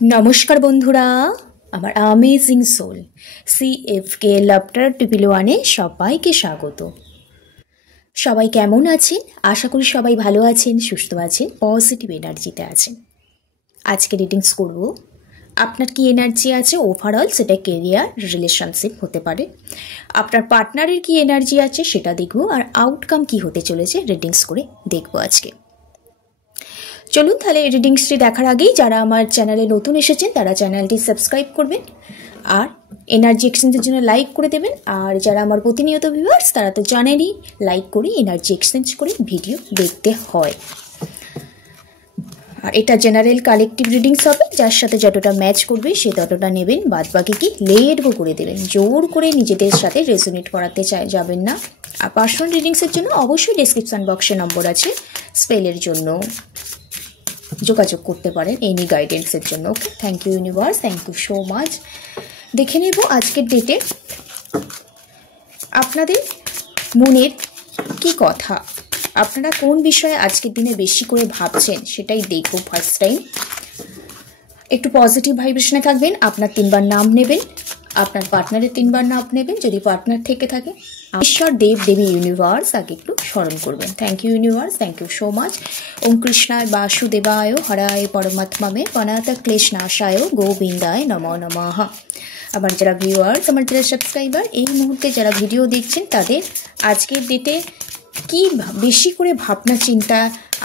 नमस्कार बंधुरा आमार अमेजिंग सोल CFK लाफ्टार ट्रिपल वाने सबाइके स्वागत। सबाई केमन आछेन? आशा करी सबाई भालो आछेन, सुस्थ आछेन, पजिटिव एनार्जिते आछेन। आजके रिडिंग्स करब आपनार कि एनार्जी आछे ओभारअल, सेटा केरियार रिलेशनशिप होते पारे। आपनार पार्टनारेर कि एनार्जी आछे सेटा देखबो और आउटकाम कि होते चलेछे रिडिंग्स करे देखबो आजके। चलुन ताहले रिडिंग्सटी देखार आगेई जारा आमार चैनेले नतुन एसेछेन तारा चैनेलटी सबस्क्राइब करबेन और एनार्जी एक्सचेंजेर जोन्नो लाइक करे देबेन। और जारा आमार प्रतिनियत ভিউয়ার্স तारा तो जानेनই लाइक करे एनार्जी एक्सचेंज करे भिडियो देखते हय। और एटा जेनारेल कालेक्टिव रिडिंग्स होबे, जार साथे যতটা मैच करबे से ततটা नेবেন, बाद बाकी कि लेट गो करे देবেন। जोर करे निजेদের साथे रेजोनेट कराते যাবেন না। আর পার্সোনাল রিডিংসের জন্য অবশ্যই ডেসক্রিপশন বক্সে নম্বর আছে, স্পেলের জন্য যোগাযোগ করতে পারেন এনি গাইডেন্সের জন্য। Okay, thank you universe, thank you so much. দেখে নেব আজকের ডেটে আপনাদের মনের কি কথা, আপনারা কোন বিষয়ে আজকের দিনে বেশি করে ভাবছেন সেটাই দেখব। ফার্স্ট টাইম একটু পজিটিভ ভাইব্রেশনে থাকবেন। আপনার 3বার নাম নেবেন, আপনার পার্টনারের 3বার নাম নেবেন যদি পার্টনার থেকে থাকে। ঈশ্বর দেব দেবী ইউনিভার্স আগে একটু স্মরণ করবেন। Thank you universe, thank you so much. ওম কৃষ্ণায় বাসুদেবায় হরায় পরমাত্মামে পনাত ক্লেশনাশায় গোবিন্দায় নমো নমঃ। আবার যারা ভিউয়ার্স, আমার যারা সাবস্ক্রাইবার, এই মুহূর্তে যারা ভিডিও দেখছেন তাদের আজকের ডেটে কি বেশি করে ভাবনা চিন্তা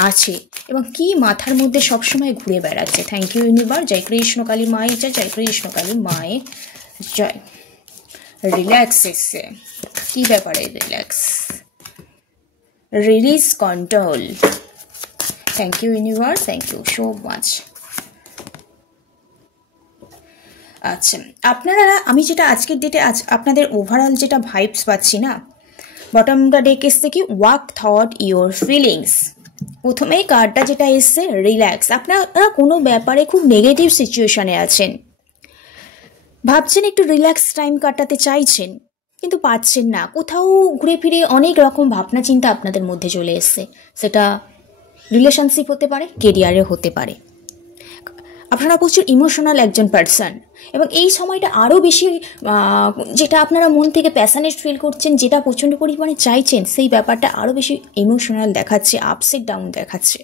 আছে এবং কি মাথার মধ্যে সবসময় ঘুরে বেড়াচ্ছে। Thank you universe. জয় কৃষ্ণ কালী মায়ের জয়, জয় কৃষ্ণ কালী মায়ের জয়। রিল্যাক্স এসছে, কি ব্যাপারে relax, release, control. Thank you universe, thank you so much. আচ্ছা, আপনারা আমি যেটা আজকের ডেটে আপনাদের ওভারঅল যেটা ভাইবস পাচ্ছি না, বটমটা ডেক এসছে কি ওয়াক থট ইউর ফিলিংস। প্রথমেই কার্ডটা যেটা এসছে রিল্যাক্স। আপনারা কোনো ব্যাপারে খুব নেগেটিভ সিচুয়েশনে আছেন, ভাবছেন একটু রিল্যাক্স টাইম কাটাতে চাইছেন কিন্তু পাচ্ছেন না। কোথাও ঘুরে ফিরে অনেক রকম ভাবনা চিন্তা আপনাদের মধ্যে চলে এসছে, সেটা রিলেশনশিপ হতে পারে, কেরিয়ারে হতে পারে। আপনারা প্রচুর ইমোশনাল একজন পার্সন এবং এই সময়টা আরও বেশি যেটা আপনারা মন থেকে প্যাশনেট ফিল করছেন, যেটা প্রচণ্ড পরিমাণে চাইছেন, সেই ব্যাপারটা আরও বেশি ইমোশনাল দেখাচ্ছে, আপসেট ডাউন দেখাচ্ছে।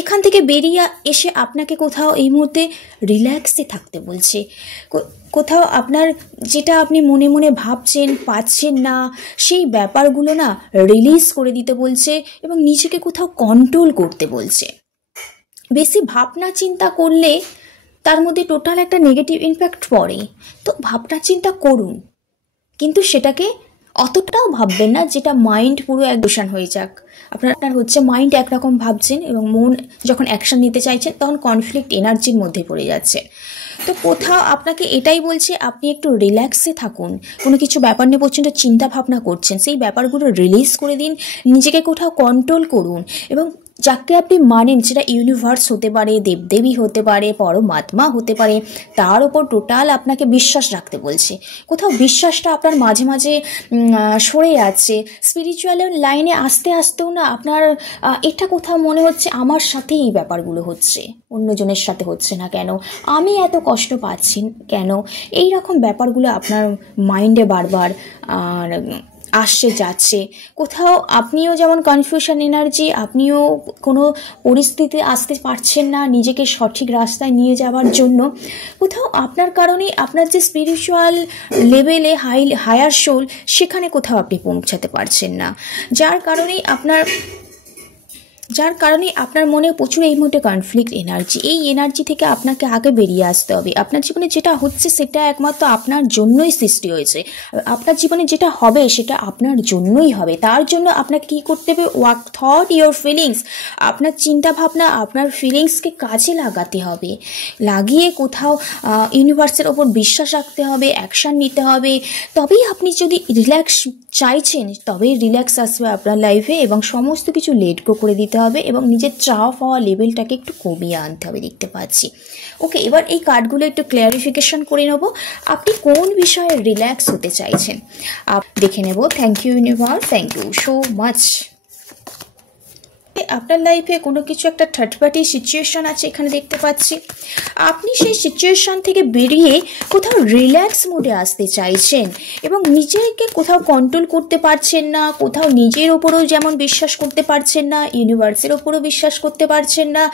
এখান থেকে বেরিয়ে এসে আপনাকে কোথাও এই মুহূর্তে রিল্যাক্সে থাকতে বলছে। কোথাও আপনার যেটা আপনি মনে মনে ভাবছেন পাচ্ছেন না সেই ব্যাপারগুলো না রিলিজ করে দিতে বলছে এবং নিজেকে কোথাও কন্ট্রোল করতে বলছে। বেশি ভাবনা চিন্তা করলে তার মধ্যে টোটাল একটা নেগেটিভ ইমপ্যাক্ট পড়ে। তো ভাবনা চিন্তা করুন কিন্তু সেটাকে অতটাও ভাববেন না যেটা মাইন্ড পুরো অ্যাগ্রেশন হয়ে যাক। আপনার হচ্ছে মাইন্ড একরকম ভাবছেন এবং মন যখন অ্যাকশন নিতে চাইছেন তখন কনফ্লিক্ট এনার্জির মধ্যে পড়ে যাচ্ছে। তো কোথাও আপনাকে এটাই বলছে আপনি একটু রিল্যাক্সে থাকুন। কোনো কিছু ব্যাপার নিয়ে প্রচণ্ড চিন্তা ভাবনা করছেন, সেই ব্যাপারগুলো রিলিজ করে দিন, নিজেকে কোথাও কন্ট্রোল করুন এবং যাকে আপনি মানেন, সেটা ইউনিভার্স হতে পারে, দেবদেবী হতে পারে, পরমাত্মা হতে পারে, তার ওপর টোটাল আপনাকে বিশ্বাস রাখতে বলছে। কোথাও বিশ্বাসটা আপনার মাঝে মাঝে সরে যাচ্ছে, স্পিরিচুয়াল লাইনে আসতে আসতেও না আপনার এটা কোথাও মনে হচ্ছে আমার সাথেই এই ব্যাপারগুলো হচ্ছে, অন্যজনের সাথে হচ্ছে না কেন, আমি এত কষ্ট পাচ্ছি কেন, এই রকম ব্যাপারগুলো আপনার মাইন্ডে বারবার আসছে যাচ্ছে। কোথাও আপনিও যেমন কনফিউশন এনার্জি, আপনিও কোনো পরিস্থিতি আসতে পারছেন না নিজেকে সঠিক রাস্তায় নিয়ে যাওয়ার জন্য। কোথাও আপনার কারণেই আপনার যে স্পিরিচুয়াল লেভেলে হায়ার সোল, সেখানে কোথাও আপনি পৌঁছাতে পারছেন না, যার কারণেই আপনার মনে প্রচুর এই মুহূর্তে কনফ্লিক্ট এনার্জি। এই এনার্জি থেকে আপনাকে আগে বেরিয়ে আসতে হবে। আপনার জীবনে যেটা হচ্ছে সেটা একমাত্র আপনার জন্যই সৃষ্টি হয়েছে, আপনার জীবনে যেটা হবে সেটা আপনার জন্যই হবে। তার জন্য আপনাকে কী করতে হবে? Walk thought your feelings. আপনার চিন্তা ভাবনা, আপনার ফিলিংসকে কাজে লাগাতে হবে, লাগিয়ে কোথাও ইউনিভার্সের ওপর বিশ্বাস রাখতে হবে, অ্যাকশান নিতে হবে। তবেই আপনি যদি রিল্যাক্স চাইছেন তবেই রিল্যাক্স আসবে আপনার লাইফে এবং সমস্ত কিছু লেট গো করে দিতে হবে এবং নিজের চাওয়া পাওয়া লেভেলটাকে একটু কমিয়ে আনতে হবে, দেখতে পাচ্ছি। ওকে, এবার এই কার্ডগুলো একটু ক্ল্যারিফিকেশন করে নেব, আপনি কোন বিষয়ে রিল্যাক্স হতে চাইছেন দেখে নেব। Thank you universe, thank you so much. আপনার লাইফে কোনো কিছু একটা থার্ড পার্টি সিচুয়েশন আছে এখানে দেখতে পাচ্ছি। আপনি সেই সিচুয়েশন থেকে বেরিয়ে কোথাও রিল্যাক্স মোডে আসতে চাইছেন এবং নিজেকে কোথাও কন্ট্রোল করতে পারছেন না, কোথাও নিজের ওপরেও যেমন বিশ্বাস করতে পারছেন না, ইউনিভার্সের ওপরও বিশ্বাস করতে পারছেন না,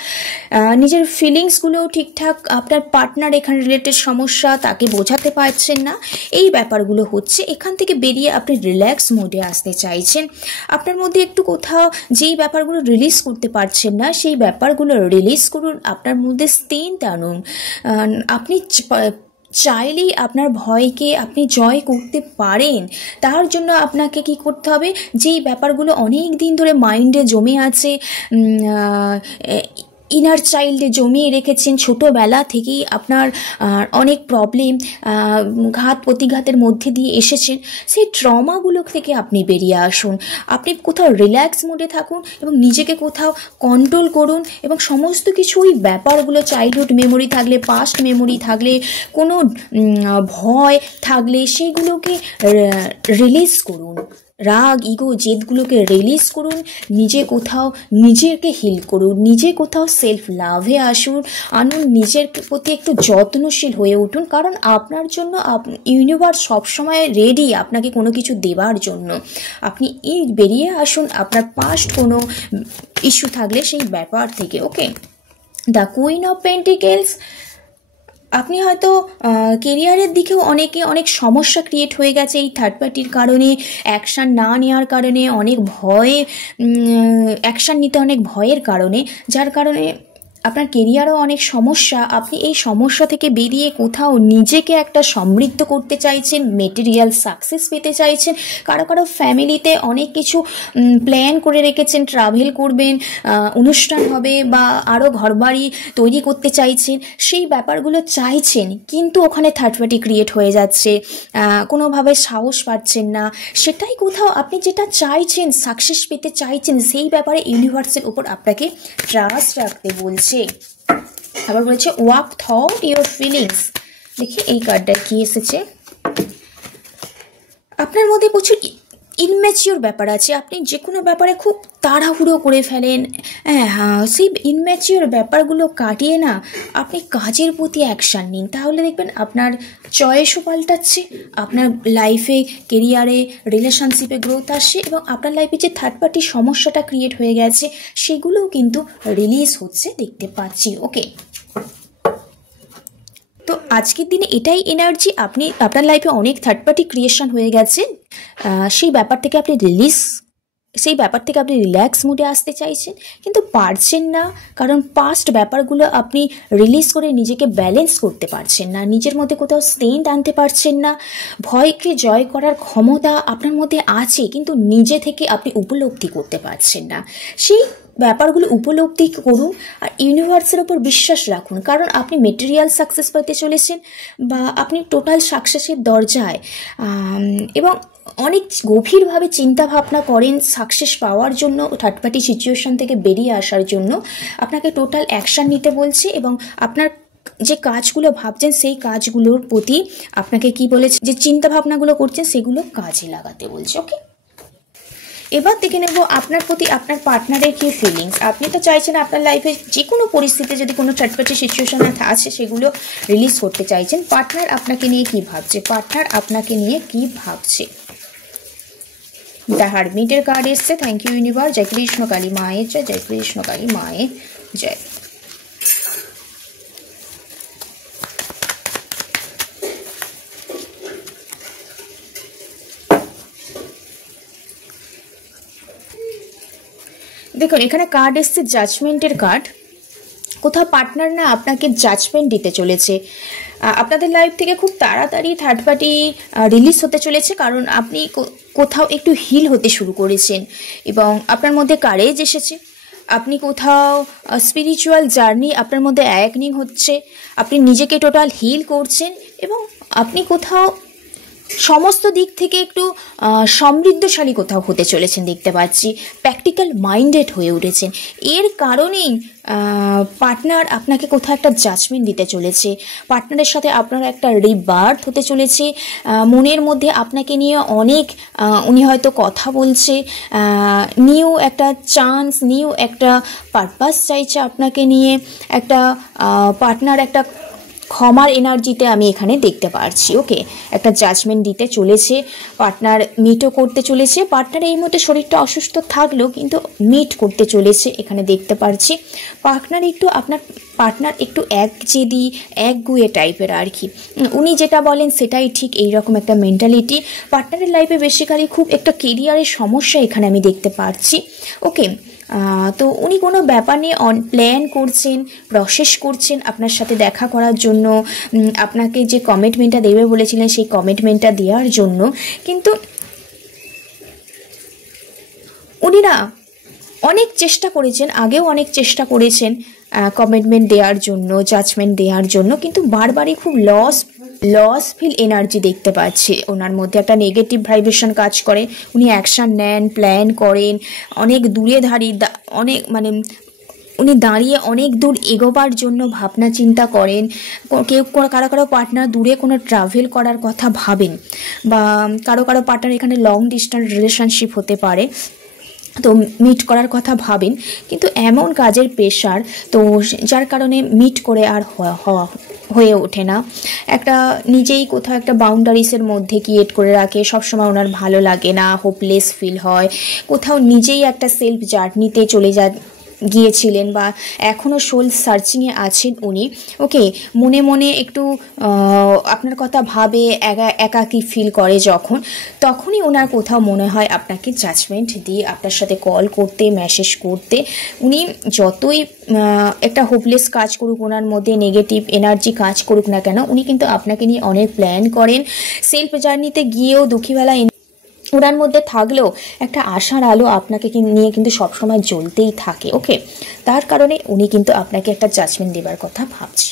নিজের ফিলিংসগুলোও ঠিকঠাক আপনার পার্টনার এখানে রিলেটেড সমস্যা তাকে বোঝাতে পারছেন না। এই ব্যাপারগুলো হচ্ছে, এখান থেকে বেরিয়ে আপনি রিল্যাক্স মোডে আসতে চাইছেন। আপনার মধ্যে একটু কোথাও যেই ব্যাপারগুলো রিলিজ করতে পারছেন না সেই ব্যাপারগুলো রিলিজ করুন, আপনার মধ্যে স্টেন টানুন। আপনি চাইলেই আপনার ভয়কে আপনি জয় করতে পারেন। তার জন্য আপনাকে কি করতে হবে, যেই ব্যাপারগুলো অনেক দিন ধরে মাইন্ডে জমে আছে, ইনার চাইল্ডে জমিয়ে রেখেছেন, ছোটোবেলা থেকেই আপনার অনেক প্রবলেম, ঘাত প্রতিঘাতের মধ্যে দিয়ে এসেছেন, সেই ট্রমাগুলো থেকে আপনি বেরিয়ে আসুন। আপনি কোথাও রিল্যাক্স মোডে থাকুন এবং নিজেকে কোথাও কন্ট্রোল করুন এবং সমস্ত কিছু ওই ব্যাপারগুলো, চাইল্ডহুড মেমোরি থাকলে, পাস্ট মেমোরি থাকলে, কোনো ভয় থাকলে সেইগুলোকে রিলিজ করুন। রাগ, ইগো, জেদগুলোকে রিলিজ করুন। নিজেকে হিল করুন, নিজে কোথাও সেলফ লাভে আনুন, নিজের প্রতি একটু যত্নশীল হয়ে উঠুন। কারণ আপনার জন্য ইউনিভার্স সবসময় রেডি আপনাকে কোনো কিছু দেওয়ার জন্য। আপনি বেরিয়ে আসুন আপনার পাস্ট কোনো ইস্যু থাকলে সেই ব্যাপার থেকে। ওকে, দ্য কুইন অফ পেন্টিকেলস। আপনি হয়তো কেরিয়ারের দিকেও অনেক সমস্যা ক্রিয়েট হয়ে গেছে এই থার্ড পার্টির কারণে, অ্যাকশান না নেওয়ার কারণে, অ্যাকশান নিতে অনেক ভয়ের কারণে, যার কারণে আপনার কেরিয়ারও অনেক সমস্যা। আপনি এই সমস্যা থেকে বেরিয়ে কোথাও নিজেকে একটা সমৃদ্ধ করতে চাইছেন, মেটেরিয়াল সাকসেস পেতে চাইছেন। কারো ফ্যামিলিতে অনেক কিছু প্ল্যান করে রেখেছেন, ট্রাভেল করবেন, অনুষ্ঠান হবে বা আরও ঘরবাড়ি তৈরি করতে চাইছেন, সেই ব্যাপারগুলো চাইছেন, কিন্তু ওখানে থার্ড পার্টি ক্রিয়েট হয়ে যাচ্ছে, কোনোভাবে সাহস পাচ্ছেন না। সেটাই কোথাও আপনি যেটা চাইছেন, সাকসেস পেতে চাইছেন, সেই ব্যাপারে ইউনিভার্সের উপর আপনাকে ট্রাস্ট রাখতে বলছে। আবার বলছে ওয়াক থট ইউর ফিলিংস। দেখি এই কার্ডটা কি এসেছে। আপনার মধ্যে প্রচুর ইনম্যাচিওর ব্যাপার আছে, আপনি যে কোনো ব্যাপারে খুব তাড়াহুড়ো করে ফেলেন। সেই ইনম্যাচিওর ব্যাপারগুলো কাটিয়ে না আপনি কাজের প্রতি অ্যাকশান নিন, তাহলে দেখবেন আপনার চয়েসও পাল্টাচ্ছে, আপনার লাইফে, কেরিয়ারে, রিলেশনশিপে গ্রোথ আসছে এবং আপনার লাইফে যে থার্ড পার্টির সমস্যাটা ক্রিয়েট হয়ে গেছে সেগুলোও কিন্তু রিলিজ হচ্ছে দেখতে পাচ্ছি। ওকে, তো আজকের দিনে এটাই এনার্জি। আপনার লাইফে অনেক থার্ড পার্টি ক্রিয়েশন হয়ে গেছে, সেই ব্যাপার থেকে আপনি রিল্যাক্স মুডে আসতে চাইছেন কিন্তু পারছেন না, কারণ পাস্ট ব্যাপারগুলো আপনি রিলিজ করে নিজেকে ব্যালেন্স করতে পারছেন না, নিজের মধ্যে কোথাও স্ট্রেংথ আনতে পারছেন না। ভয়কে জয় করার ক্ষমতা আপনার মধ্যে আছে কিন্তু নিজে থেকে আপনি উপলব্ধি করতে পারছেন না। সেই ব্যাপারগুলো উপলব্ধি করুন আর ইউনিভার্সের ওপর বিশ্বাস রাখুন, কারণ আপনি মেটেরিয়াল সাকসেস পেতে চলেছেন বা আপনি টোটাল সাকসেসের দরজায়, এবং অনেক গভীরভাবে চিন্তা ভাবনা করেন সাকসেস পাওয়ার জন্য, থার্ড পার্টি সিচুয়েশন থেকে বেরিয়ে আসার জন্য। আপনাকে টোটাল অ্যাকশান নিতে বলছে এবং আপনার যে কাজগুলো ভাবছেন সেই কাজগুলোর প্রতি আপনাকে কি বলেছে, যে চিন্তা ভাবনাগুলো করছেন সেগুলো কাজে লাগাতে বলছে। ওকে, এবার দেখে নেব আপনার প্রতি আপনার পার্টনারের কি ফিলিংস। আপনি তো চাইছেন আপনার লাইফে যে কোনো পরিস্থিতিতে যদি কোনো থার্ড পার্টি সিচুয়েশন আছে সেগুলো রিলিজ করতে চাইছেন। পার্টনার আপনাকে নিয়ে কি ভাবছে, দ্য হারমিটের কার্ড এসছে। Thank you universe. জয় কৃষ্ণ কালী মায়ের জয়, জয় কৃষ্ণ কালী মায়ের জয়। দেখুন এখানে কার্ড এসছে জাজমেন্টের কার্ড। কোথাও পার্টনার না আপনাকে জাজমেন্ট দিতে চলেছে, আপনাদের লাইফ থেকে খুব তাড়াতাড়ি থার্ড পার্টি রিলিজ হতে চলেছে, কারণ আপনি কোথাও একটু হিল হতে শুরু করেছেন এবং আপনার মধ্যে কারেজ এসেছে। আপনি কোথাও স্পিরিচুয়াল জার্নি আপনার মধ্যে অ্যাওয়েকনিং হচ্ছে, আপনি নিজেকে টোটাল হিল করছেন এবং আপনি কোথাও সমস্ত দিক থেকে একটু সমৃদ্ধশালী কোথাও হতে চলেছেন দেখতে পাচ্ছি, প্র্যাকটিক্যাল মাইন্ডেড হয়ে উঠেছেন। এর কারণেই পার্টনার আপনাকে কোথাও একটা জাজমেন্ট দিতে চলেছে, পার্টনারের সাথে আপনার একটা রিবার্থ হতে চলেছে। মনের মধ্যে আপনাকে নিয়ে অনেক উনি হয়তো কথা বলছে, নিউ একটা চান্স, নিউ একটা পারপাস চাইছে আপনাকে নিয়ে, একটা পার্টনার একটা ক্ষমার এনার্জিতে আমি এখানে দেখতে পারছি। ওকে, একটা জাজমেন্ট দিতে চলেছে, পার্টনার মিটও করতে চলেছে। পার্টনার এই মুহূর্তে শরীরটা অসুস্থ থাকলেও কিন্তু মিট করতে চলেছে এখানে দেখতে পারছি। আপনার পার্টনার একটু একজেদি একগুয়ে টাইপের আর কি, উনি যেটা বলেন সেটাই ঠিক, এইরকম একটা মেন্টালিটি। পার্টনারের লাইফে বেসিক্যালি খুব একটা কেরিয়ারের সমস্যা এখানে আমি দেখতে পাচ্ছি। ওকে, তো উনি কোনো ব্যাপার নিয়ে প্ল্যান করছেন, প্রসেস করছেন আপনার সাথে দেখা করার জন্য, আপনাকে যে কমিটমেন্টটা দেবে বলেছিলেন সেই কমিটমেন্টটা দেওয়ার জন্য। কিন্তু উনি না অনেক চেষ্টা করেছেন, আগেও অনেক চেষ্টা করেছেন কমিটমেন্ট দেওয়ার জন্য, জাজমেন্ট দেওয়ার জন্য, কিন্তু বারবারই খুব লস ফিল এনার্জি দেখতে পাচ্ছি। ওনার মধ্যে একটা নেগেটিভ ভাইব্রেশন কাজ করে, উনি অ্যাকশান নেন, প্ল্যান করেন, অনেক দূরে উনি দাঁড়িয়ে অনেক দূর এগোবার জন্য ভাবনা চিন্তা করেন। কারো পার্টনার দূরে কোনো ট্রাভেল করার কথা ভাবেন, বা কারো পার্টনার এখানে লং ডিস্টেন্স রিলেশনশিপ হতে পারে, তো মিট করার কথা ভাবেন, কিন্তু এমন কাজের প্রেশার তো যার কারণে মিট করে আর হয়ে ওঠে না। একটা নিজেই কোথাও একটা বাউন্ডারিসের মধ্যে ক্রিয়েট করে রাখে, সবসময় ওনার ভালো লাগে না, হোপলেস ফিল হয়, কোথাও নিজেই একটা সেলফ জার্নিতে গিয়েছিলেন বা এখনও সোল সার্চিংয়ে আছেন উনি। ওকে, মনে মনে একটু আপনার কথা ভাবে, একাকী ফিল করে তখনই ওনার কোথাও মনে হয় আপনাকে জাজমেন্ট দিয়ে আপনার সাথে কল করতে, মেসেজ করতে। উনি যতই একটা হোপলেস কাজ করুক, ওনার মধ্যে নেগেটিভ এনার্জি কাজ করুক না কেন, উনি কিন্তু আপনাকে নিয়ে অনেক প্ল্যান করেন। সেলফ জার্নিতে গিয়েও দুঃখীবেলা ওনার মধ্যে থাকলেও একটা আশার আলো আপনাকে নিয়ে কিন্তু সবসময় জ্বলতেই থাকে। ওকে, তার কারণে উনি কিন্তু আপনাকে একটা জাজমেন্ট দেবার কথা ভাবছে।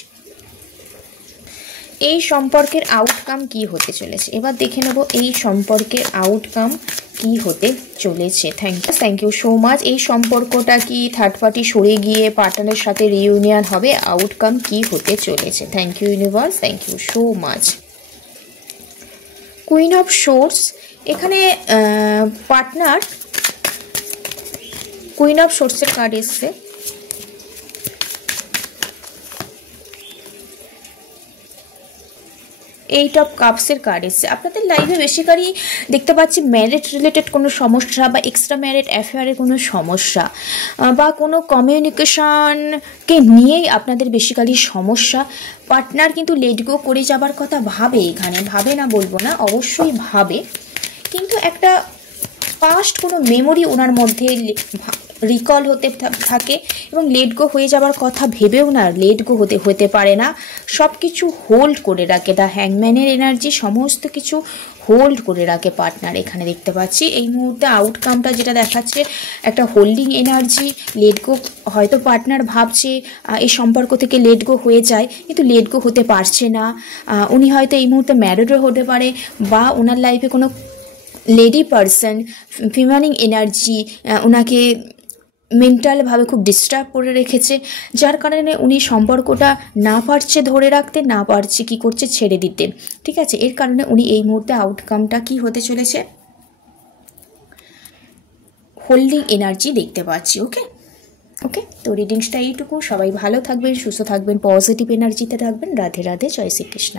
এই সম্পর্কের আউটকাম কি হতে চলেছে এবার দেখে নেব, এই সম্পর্কের আউটকাম কি হতে চলেছে। Thank you so much. এই সম্পর্কটা কি থার্ড পার্টি সরে গিয়ে পার্টনারের সাথে রিইউনিয়ন হবে? আউটকাম কি হতে চলেছে? Thank you universe, thank you so much. Queen of swords, এখানে পার্টনার কুইন অফ সোর্সের কার্ড এসছে। এইট অফ কাপসের কার্ড এসছে। আপনাদের লাইফে বেসিক্যালি দেখতে পাচ্ছি ম্যারিড রিলেটেড কোনো সমস্যা বা এক্সট্রা ম্যারিড অ্যাফেয়ারের কোনো সমস্যা বা কোনো কমিউনিকেশনকে নিয়েই আপনাদের বেসিক্যালি সমস্যা। পার্টনার কিন্তু লেট গো করে যাবার কথা ভাবে, এখানে ভাবে না বলবো না, অবশ্যই ভাবে, কিন্তু একটা পাস্ট কোনো মেমোরি ওনার মধ্যে রিকল হতে থাকে এবং লেট গো হয়ে যাবার কথা ভেবেও না লেট গো হতে পারে না, সব কিছু হোল্ড করে রাখে। দ্য হ্যাংম্যানের এনার্জি সমস্ত কিছু হোল্ড করে রাখে পার্টনার, এখানে দেখতে পাচ্ছি। এই মুহূর্তে আউটকামটা যেটা দেখাচ্ছে একটা হোল্ডিং এনার্জি, লেট গো হয়তো পার্টনার ভাবছে এই সম্পর্ক থেকে লেট গো হয়ে যায়, কিন্তু লেট গো হতে পারছে না। উনি হয়তো এই মুহূর্তে ম্যারিডও হতে পারে, বা ওনার লাইফে কোনো লেডি পার্সন, ফিমেলিং এনার্জি ওনাকে মেন্টালভাবে খুব ডিস্টার্ব করে রেখেছে, যার কারণে উনি সম্পর্কটা না পারছে ধরে রাখতে, না পারছে কি করছে ছেড়ে দিতে। ঠিক আছে, এর কারণে উনি এই মুহূর্তে আউটকামটা কি হতে চলেছে, হোল্ডিং এনার্জি দেখতে পাচ্ছি। ওকে, তো রিডিংসটা এইটুকু। সবাই ভালো থাকবেন, সুস্থ থাকবেন, পজিটিভ এনার্জিতে থাকবেন। রাধে রাধে, জয় শ্রীকৃষ্ণ।